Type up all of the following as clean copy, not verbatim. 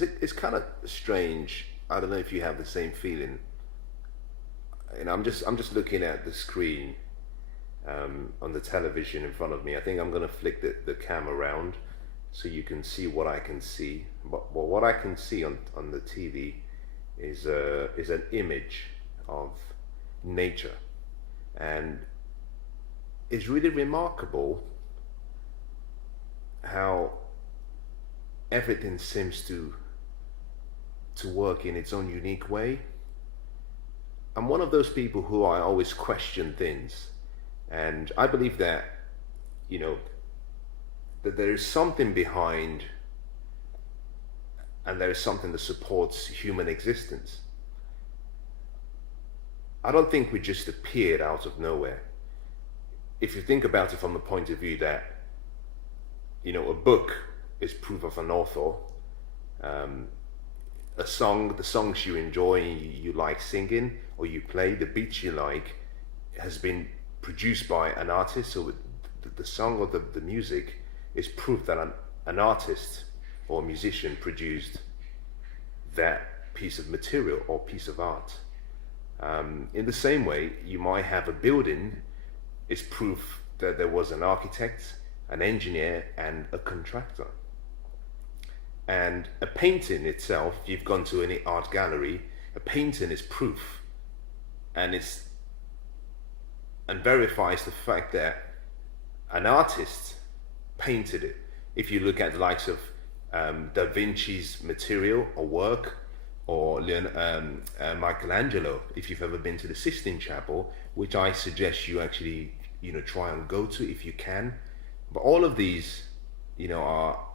it's kind of strange. I don't know if you have the same feeling. And I'm just looking at the screen on the television in front of me. I think I'm gonna flick the camera around so you can see what I can see. But what I can see on the TV is an image of nature, and it's really remarkable how everything seems to work in its own unique way. I'm one of those people who I always question things, and I believe that, you know, that there is something behind, and there is something that supports human existence. I don't think we just appeared out of nowhere. If you think about it from the point of view that, you know, a book is proof of an author. A song, the songs you enjoy, you like singing, or you play, the beats you like, has been produced by an artist. So the song or the music is proof that an artist or a musician produced that piece of material or piece of art. In the same way, you might have a building is proof that there was an architect, an engineer, and a contractor. And a painting itself, if you've gone to any art gallery, a painting is proof, and verifies the fact that an artist painted it. If you look at the likes of Da Vinci's material or work, or Michelangelo, if you've ever been to the Sistine Chapel, which I suggest you actually, you know, try and go to if you can. But all of these, you know, are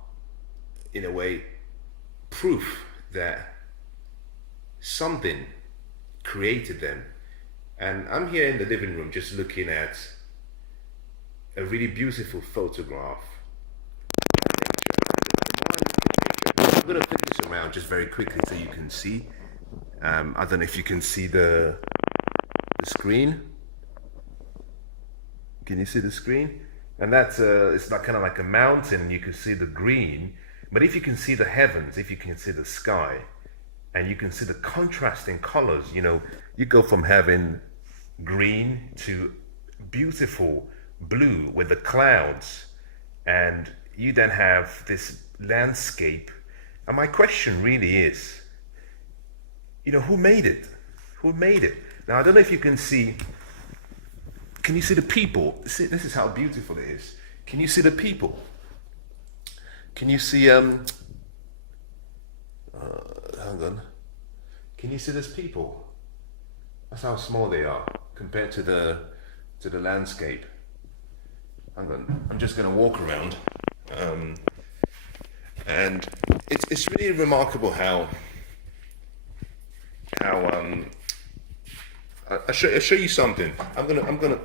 in a way proof that something created them. And I'm here in the living room just looking at a really beautiful photograph of nature. I'm going to flip this around just very quickly so you can see. I don't know if you can see the screen. Can you see the screen? And that's it's like kind of like a mountain, and you can see the green. But if you can see the heavens, if you can see the sky, and you can see the contrasting colors, you know, you go from having green to beautiful blue with the clouds, and you then have this landscape. And my question really is, you know, who made it? Who made it? Now, I don't know if you can see. Can you see the people? See, this is how beautiful it is. Can you see the people? Can you see, hang on. Can you see these people? That's how small they are compared to the landscape. Hang on, I'm just gonna walk around. And it's really remarkable how I'll show you something. I'm gonna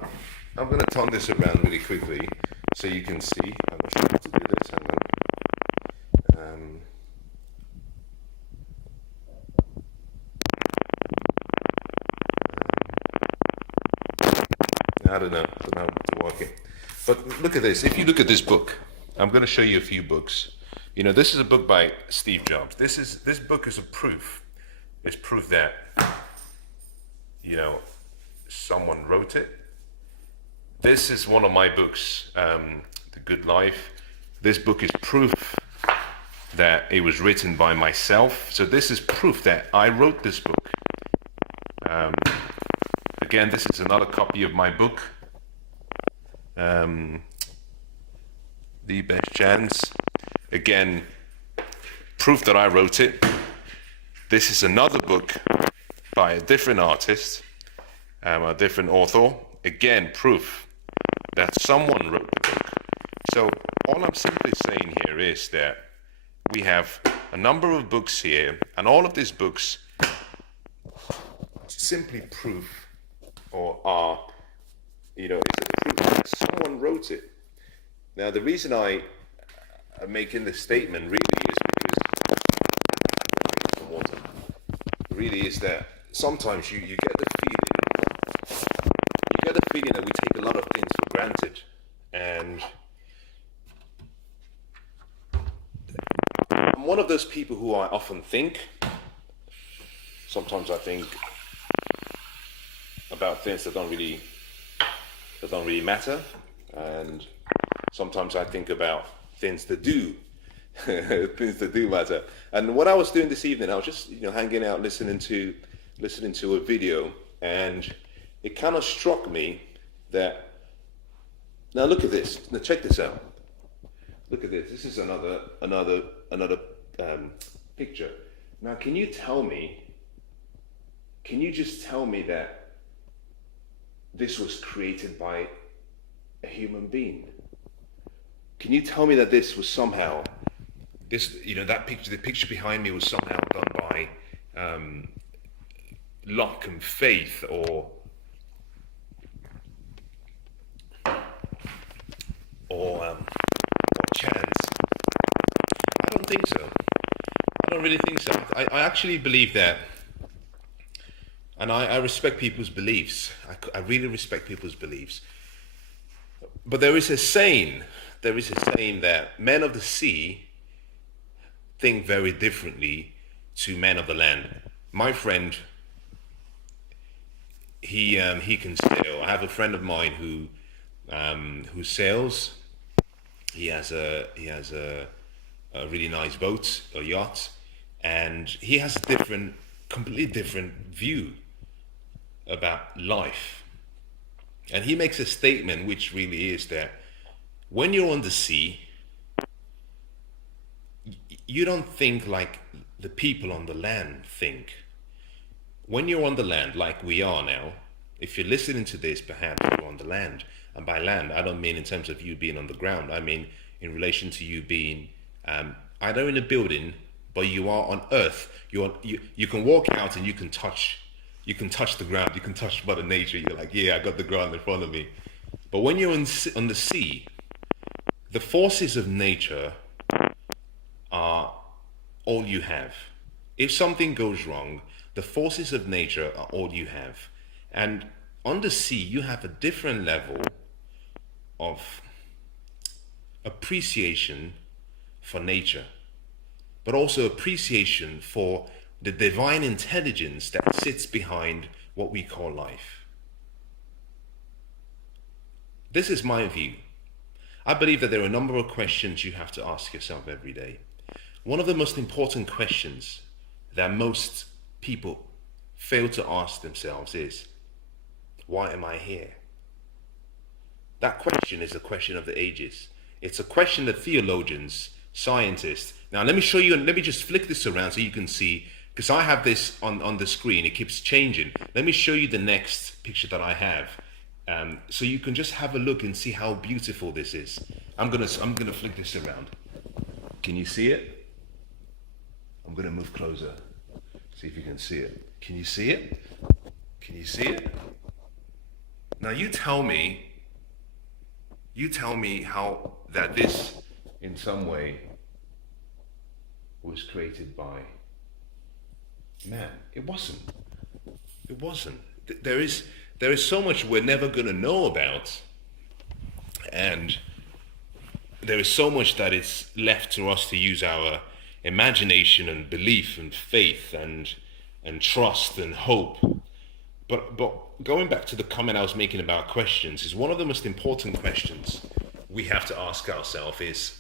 turn this around really quickly so you can see. I'm not sure how to do this. Hang on. I don't know how to work it. But look at this. If you look at this book, I'm going to show you a few books. You know, this is a book by Steve Jobs. This book is a proof. It's proof that, you know, someone wrote it. This is one of my books, The Good Life. This book is proof that it was written by myself. So this is proof that I wrote this book. Again, this is another copy of my book, The Best Chance. Again, proof that I wrote it. This is another book by a different artist, a different author. Again, proof that someone wrote the book. So all I'm simply saying here is that we have a number of books here, and all of these books simply proof, or are, you know, it's a proof that someone wrote it. Now, the reason I'm making this statement really is because some water. Really is that sometimes you get the feeling that we take a lot of things for granted, and I'm one of those people who I often think. Sometimes I think about things that don't really matter, and sometimes I think about things that do, things that do matter. And what I was doing this evening, I was just hanging out, listening to a video, and it kind of struck me that, now look at this. Now check this out. Look at this. This is another picture. Now, can you just tell me that this was created by a human being? Can you tell me that this was somehow, that picture, the picture behind me was somehow done by luck and faith or chance? I don't think so. I don't really think so. I actually believe that, and I respect people's beliefs. I really respect people's beliefs. But there is a saying that men of the sea think very differently to men of the land. My friend, he can sail. I have a friend of mine who sails. He has a really nice boat, a yacht, and he has a completely different view about life. And he makes a statement which really is that when you're on the sea, you don't think like the people on the land think. When you're on the land, like we are now, if you're listening to this, perhaps you're on the land. And by land, I don't mean in terms of you being on the ground. I mean in relation to you being either in a building, but you are on earth. You can walk out and you can touch the ground. You can touch Mother Nature. You're like, yeah, I got the ground in front of me. But when you're on the sea, the forces of nature are all you have. If something goes wrong, the forces of nature are all you have. And on the sea, you have a different level of appreciation for nature, but also appreciation for the divine intelligence that sits behind what we call life. This is my view. I believe that there are a number of questions you have to ask yourself every day. One of the most important questions that most people fail to ask themselves is, why am I here? That question is a question of the ages. It's a question that theologians, scientists... Now let me show you, and let me just flick this around so you can see, because I have this on the screen, it keeps changing. Let me show you the next picture that I have, so you can just have a look and see how beautiful this is. I'm gonna flick this around. Can you see it? I'm gonna move closer, see if you can see it. Can you see it? Can you see it? Now you tell me how that this, in some way, was created by man. It wasn't. It wasn't. There is so much we're never going to know about, and there is so much that is left to us to use our imagination and belief and faith and trust and hope. But going back to the comment I was making about questions, is one of the most important questions we have to ask ourselves is,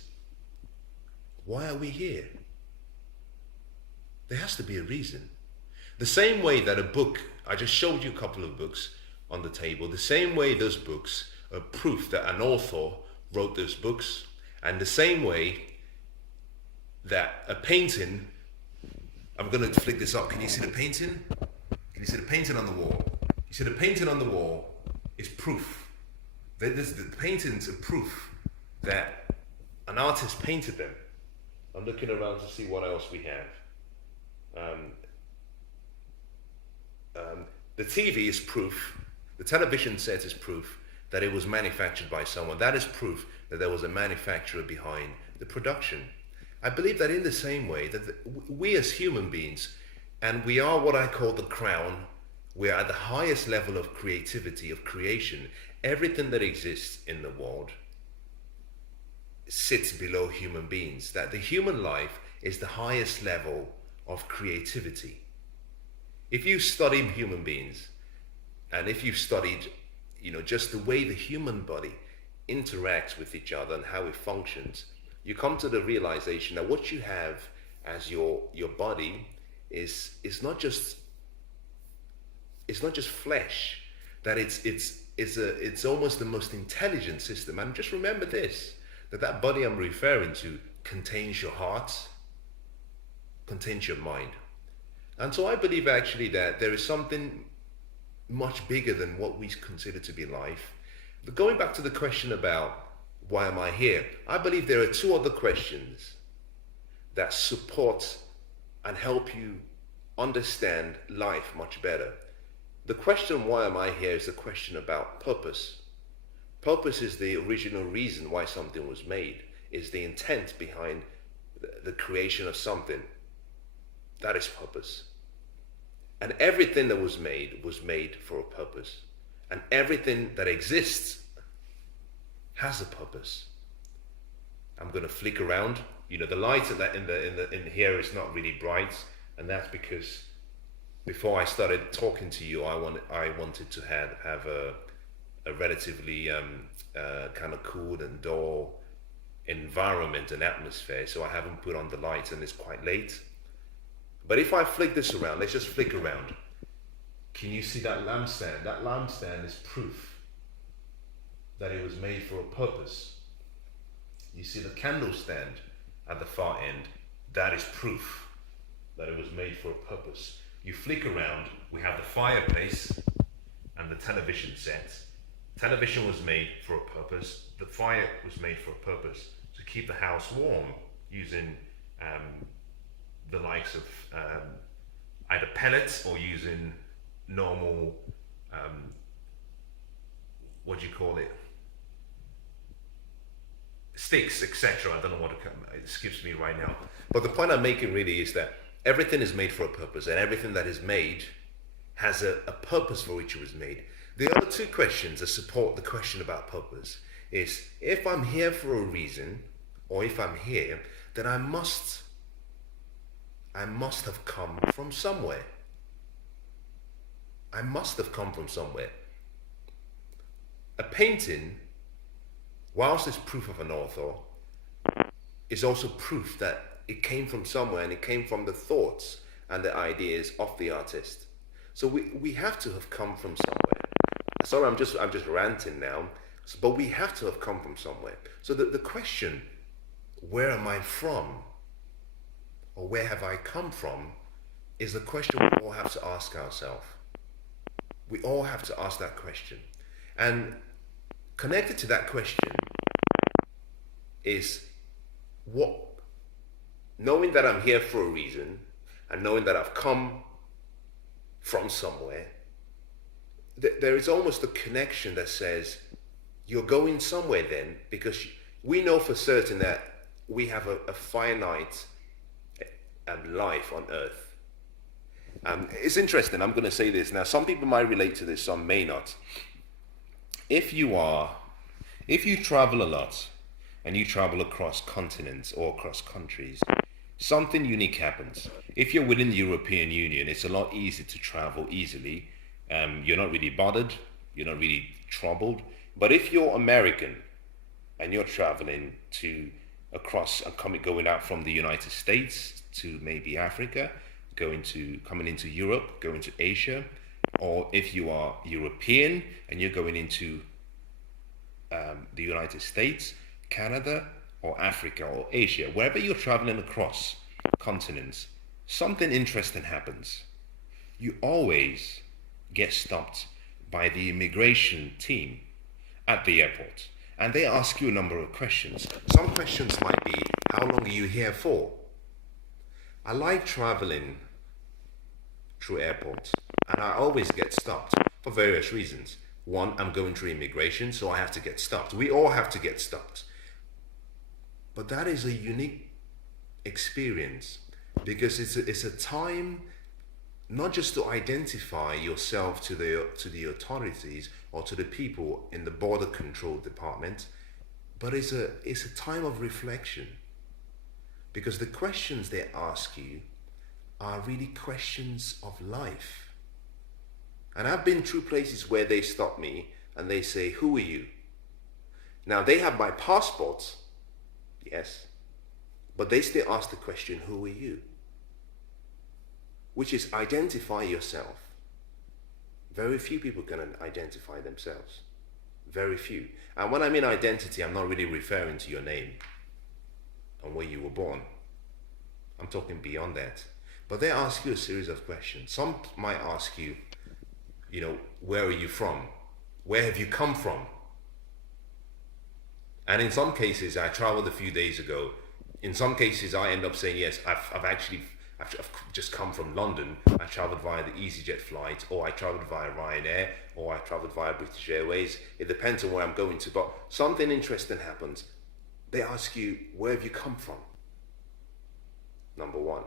why are we here? There has to be a reason. The same way that a book, I just showed you a couple of books on the table, the same way those books are proof that an author wrote those books, and the same way that a painting, I'm going to flick this up, can you see the painting? Can you see the painting on the wall? You see the painting on the wall is proof. The paintings are proof that an artist painted them. I'm looking around to see what else we have. The TV is proof, the television set is proof that it was manufactured by someone. That is proof that there was a manufacturer behind the production. I believe that in the same way that we as human beings, and we are what I call the crown, we are at the highest level of creativity, of creation. Everything that exists in the world sits below human beings. That the human life is the highest level of creativity. If you study human beings, and if you've studied, just the way the human body interacts with each other and how it functions, you come to the realization that what you have as your body is not just flesh, that it's almost the most intelligent system. And just remember this, that body I'm referring to contains your heart, contains your mind. And so I believe actually that there is something much bigger than what we consider to be life. But going back to the question about why am I here, I believe there are two other questions that support and help you understand life much better. The question, why am I here, is a question about purpose. Purpose is the original reason why something was made, is the intent behind the creation of something. That is purpose. And everything that was made for a purpose. And everything that exists has a purpose. I'm going to flick around. The light in here is not really bright, and that's because before I started talking to you, I wanted to have a relatively kind of cool and dull environment and atmosphere, so I haven't put on the lights, and it's quite late. But if I flick this around, let's just flick around. Can you see that lampstand? That lampstand is proof that it was made for a purpose. You see the candle stand at the far end, that is proof that it was made for a purpose. You flick around, we have the fireplace and the television set. Television was made for a purpose. The fire was made for a purpose, to keep the house warm, using the likes of either pellets or using normal, what do you call it? Sticks, etc. I don't know it skips me right now. But the point I'm making really is that everything is made for a purpose, and everything that is made has a purpose for which it was made. The other two questions that support the question about purpose is, if I'm here for a reason, or if I'm here, then I must have come from somewhere. I must have come from somewhere. A painting, whilst it's proof of an author, is also proof that it came from somewhere, and it came from the thoughts and the ideas of the artist. So we have to have come from somewhere. Sorry, I'm just ranting now, but we have to have come from somewhere. So the question, where am I from, or where have I come from, is the question we all have to ask ourselves. We all have to ask that question. And connected to that question is knowing that I'm here for a reason, and knowing that I've come from somewhere, there is almost a connection that says you're going somewhere then, because we know for certain that we have a finite life on earth. It's interesting, I'm going to say this now. Some people might relate to this, some may not. If you travel a lot, and you travel across continents or across countries, something unique happens. If you're within the European Union, it's a lot easier to travel easily. You're not really bothered, you're not really troubled. But if you're American and you're traveling going out from the United States to maybe Africa, coming into Europe, going to Asia, or if you are European and you're going into the United States, Canada, or Africa, or Asia, wherever you're traveling across continents, something interesting happens. You always get stopped by the immigration team at the airport, and they ask you a number of questions. Some questions might be, how long are you here for? I like traveling through airports, and I always get stopped for various reasons. One, I'm going through immigration, so I have to get stopped. We all have to get stopped. But that is a unique experience, because it's a time not just to identify yourself to the authorities or to the people in the border control department, but it's a time of reflection. Because the questions they ask you are really questions of life. And I've been through places where they stop me and they say, "Who are you?" Now they have my passport, yes, but they still ask the question, "Who are you?" Which is identify yourself. Very few people can identify themselves. Very few. And when I mean identity, I'm not really referring to your name and where you were born. I'm talking beyond that. But they ask you a series of questions. Some might ask you, where are you from? Where have you come from? And in some cases, I traveled a few days ago. In some cases, I end up saying, yes, I've just come from London. I traveled via the EasyJet flight, or I traveled via Ryanair, or I traveled via British Airways. It depends on where I'm going to. But something interesting happens. They ask you, where have you come from? Number one.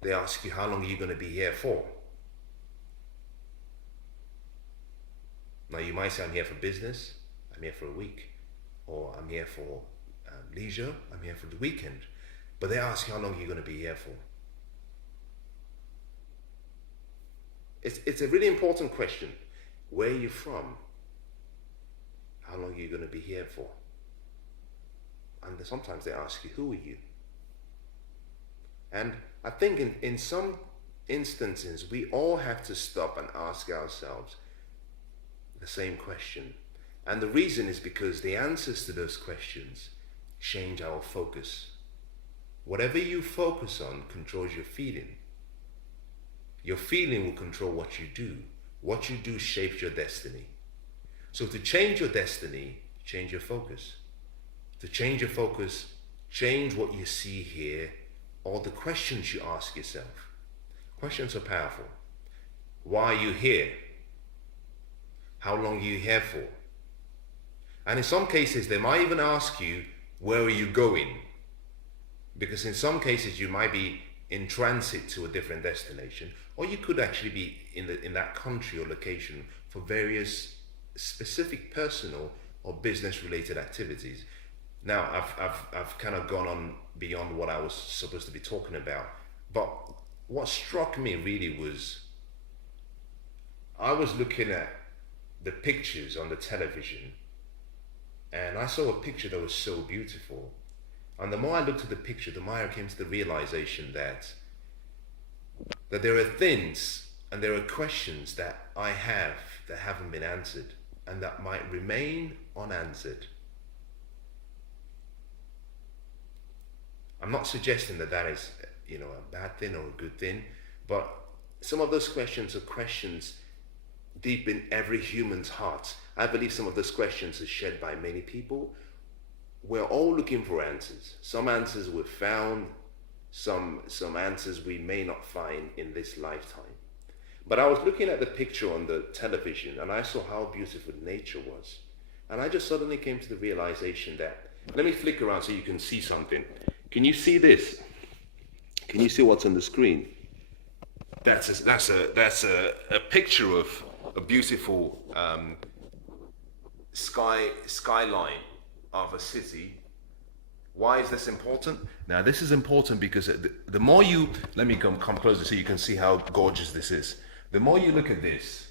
They ask you, how long are you going to be here for? Now you might say, I'm here for business, I'm here for a week, or I'm here for leisure, I'm here for the weekend. But they ask you, how long are you going to be here for? It's a really important question. Where are you from? How long are you going to be here for? And sometimes they ask you, who are you? And I think in some instances, we all have to stop and ask ourselves the same question. And the reason is because the answers to those questions change our focus. Whatever you focus on controls your feeling. Your feeling will control what you do. What you do shapes your destiny. So to change your destiny, change your focus. To change your focus, change what you see here, or the questions you ask yourself. Questions are powerful. Why are you here? How long are you here for? And in some cases, they might even ask you, where are you going? Because in some cases, you might be in transit to a different destination, or you could actually be in that country or location for various specific personal or business related activities. Now, I've kind of gone on beyond what I was supposed to be talking about, but what struck me really was, I was looking at the pictures on the television, and I saw a picture that was so beautiful. And the more I looked at the picture, the more I came to the realization that there are things and there are questions that I have that haven't been answered and that might remain unanswered. I'm not suggesting that is, a bad thing or a good thing, but some of those questions are questions deep in every human's heart. I believe some of those questions are shared by many people. We're all looking for answers. Some answers we've found, some answers we may not find in this lifetime. But I was looking at the picture on the television and I saw how beautiful nature was. And I just suddenly came to the realization that, let me flick around so you can see something. Can you see this? Can you see what's on the screen? That's a picture of a beautiful skyline of a city. Why is this important? Now this is important because the more you, let me come closer so you can see how gorgeous this is. The more you look at this,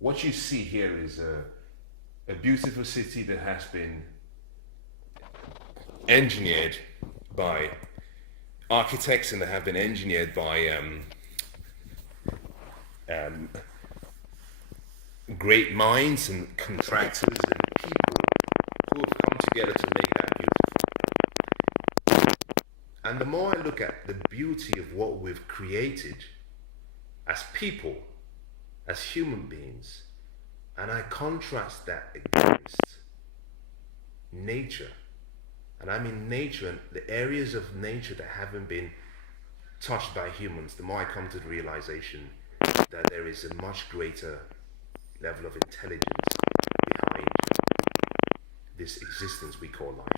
what you see here is a beautiful city that has been engineered by architects and that have been engineered by great minds and contractors and people who have come together to make that beautiful. And the more I look at the beauty of what we've created as people, as human beings, and I contrast that against nature, and I mean nature and the areas of nature that haven't been touched by humans, the more I come to the realization that there is a much greater level of intelligence behind this existence we call life.